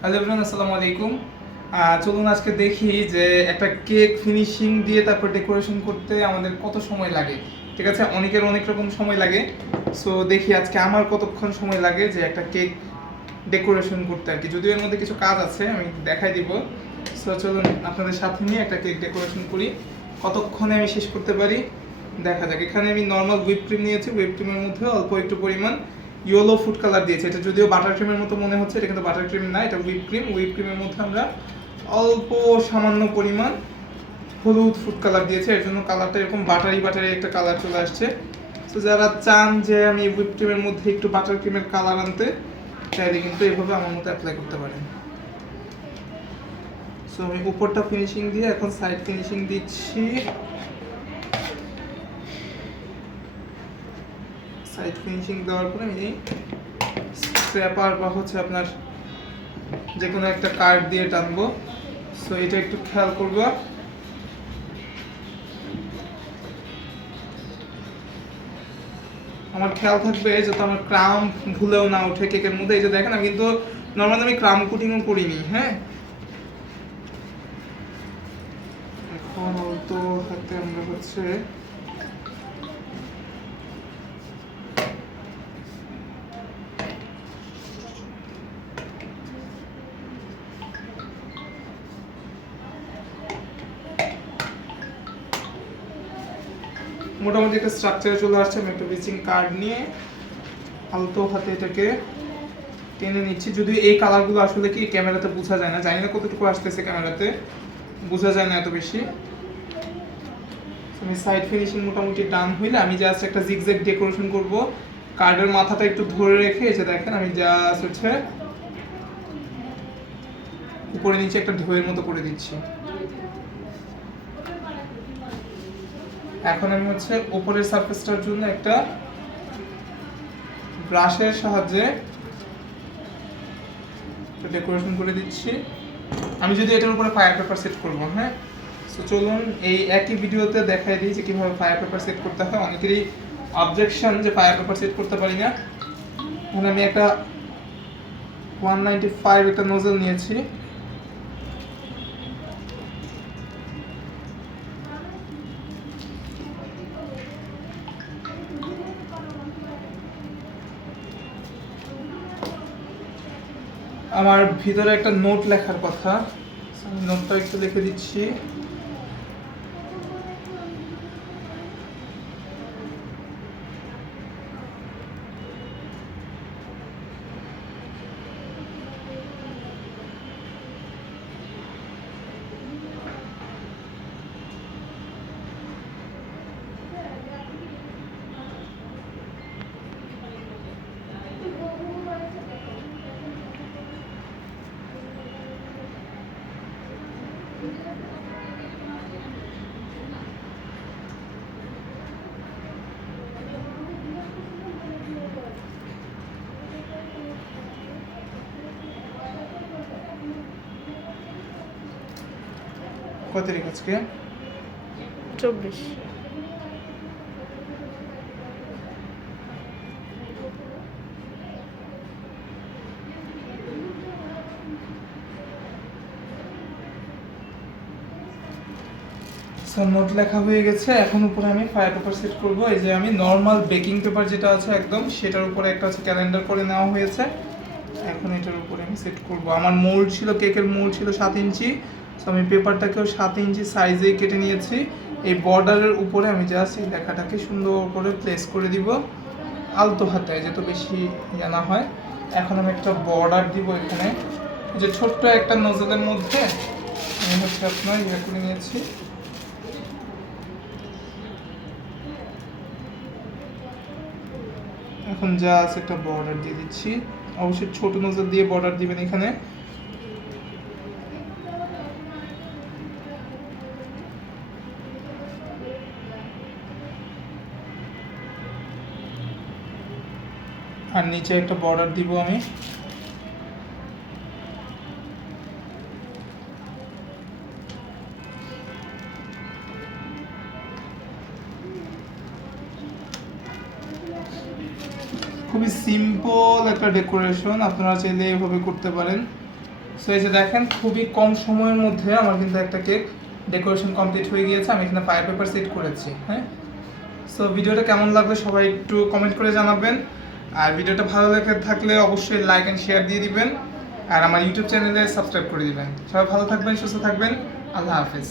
Hello everyone, আসসালামু আলাইকুম। চলুন আজকে দেখি যে একটা কেক ফিনিশিং দিয়ে তারপর ডেকোরেশন করতে আমাদের কত সময় লাগে। ঠিক আছে? অনেকের অনেক রকম সময় লাগে। সো দেখি আজকে আমার কতক্ষণ সময় লাগে যে একটা কেক ডেকোরেশন করতে আর কি। যদিও এর মধ্যে কিছু কাজ আছে, আমি দেখাই দিব। সো চলুন আপনাদের সাথে নিয়ে একটা কেক ডেকোরেশন করি। কতক্ষণে আমি শেষ করতে পারি? দেখা যাক। এখানে আমি নর্মাল হুইপ ক্রিম নিয়েছি। হুইপ ক্রিমের মধ্যে অল্প একটু পরিমাণ ইয়েলো ফুড কালার দিয়েছে। এটা যদিও বাটার ক্রিমের মতো মনে হচ্ছে, এটা কিন্তু বাটার ক্রিম না, এটা হুইপ ক্রিম হুইপ ক্রিমের মধ্যে আমরা অল্প সামান্য পরিমাণ হলুদ ফুড কালার দিয়েছে। এর জন্য কালারটা এরকম বাটারি বাটারি একটা কালার চলে আসছে। তো যারা চান যে আমি হুইপ ক্রিমের মধ্যে একটু বাটার ক্রিমের কালার আনতে, চাইলে কিন্তু এভাবে আমার মতো অ্যাপ্লাই করতে পারেন। সো আমি উপরটা ফিনিশিং দিয়ে এখন সাইড ফিনিশিং দিচ্ছি। সাইড ফিনিশিং দেওয়ার পরে আমি স্ক্র্যাপার বা হচ্ছে আপনার যে কোনো একটা কার্ড দিয়ে টানবো। সো এটা একটু খেয়াল করব। আমার খেয়াল থাকবে যাতে আমার ক্রাম ভুলেও না ওঠে কেকের মধ্যে। এই যে দেখেন, আমি কিন্তু নর্মালি আমি ক্রাম কুটিংও করিনি হ্যাঁ? এখন তো হাতে আমরা হচ্ছে মোটামুটি একটা স্ট্রাকচারে চলে আসছে। আমি একটা ভিজিং কার্ড নিয়ে আলতো হাতে এটাকে টেনে নিচ্ছি। যদিও এই কালারগুলো আসলে কি ক্যামেরাতে বোঝা যায় না। জানি না কতটুকু আসতেছে ক্যামেরাতে। বোঝা যায় না এত বেশি। আমি সাইড ফিনিশিং মোটামুটি ডান হইলে আমি জাস্ট একটা জিগজ্যাগ ডেকোরেশন করব। কার্ডের মাথাটা একটু ধরে রেখে এসে দেখেন, আমি জাস্ট হচ্ছে উপরে নিচে একটা ঢেউয়ের মতো করে দিচ্ছি। এখন আমি হচ্ছে উপরের সারফেসটার জন্য একটা ব্রাশের সাহায্যে ডেকোরেশন করে দিচ্ছি। আমি যদি এটার উপরে ফায়ার পেপার সেট করব হ্যাঁ? তো চলুন এই একই ভিডিওতে দেখাই দিই যে কীভাবে ফায়ার পেপার সেট করতে হয়। অনেকেরই অবজেকশন যে ফায়ার পেপার সেট করতে পারি না। আমি একটা ওয়ান নাইনটি ফাইভ একটা নোজেল নিয়েছি। আমার ভিতরে একটা নোট লেখার কথা। নোটটা একটু লিখে দিচ্ছি। কত তারিখ আজকে? চব্বিশ। সো নোট লেখা হয়ে গেছে। এখন উপরে আমি ফায়ার পেপার সেট করব। এই যে আমি নর্মাল বেকিং পেপার যেটা আছে একদম সেটার উপরে একটা হচ্ছে ক্যালেন্ডার করে নেওয়া হয়েছে। এখন এটার উপরে আমি সেট করব। আমার মোল্ড ছিল কেকের মোল্ড ছিল সাত ইঞ্চি। সো আমি পেপারটাকেও সাত ইঞ্চি সাইজে কেটে নিয়েছি। এই বর্ডারের উপরে আমি জাস্ট এই লেখাটাকে সুন্দর করে প্লেস করে দিব। আলতো হাতায় যেহেতু বেশি ইয়ে না হয়। এখন আমি একটা বর্ডার দিব এখানে। যে ছোট্ট একটা নজলের মধ্যে আমি হচ্ছে আপনার ইয়ে করে নিয়েছি। এখন জাস্ট একটা বর্ডার দিয়ে দিচ্ছি। অবশ্যই ছোট নজর দিয়ে বর্ডার দিবেন এখানে। আর নিচে একটা বর্ডার দিব আমি। খুবই সিম্পল একটা ডেকোরেশন আপনারা চাইলে এভাবে করতে পারেন। সো এই যে দেখেন, খুবই কম সময়ের মধ্যে আমার কিন্তু একটা কেক ডেকোরেশন কমপ্লিট হয়ে গিয়েছে। আমি এখানে ফায়ার পেপার সেট করেছি হ্যাঁ? সো ভিডিওটা কেমন লাগল সবাই একটু কমেন্ট করে জানাবেন। আর ভিডিওটা ভালো লেগে থাকলে অবশ্যই লাইক এন্ড শেয়ার দিয়ে দিবেন। আর আমার ইউটিউব চ্যানেলে সাবস্ক্রাইব করে দিবেন। সবাই ভালো থাকবেন, সুস্থ থাকবেন। আল্লাহ হাফেজ।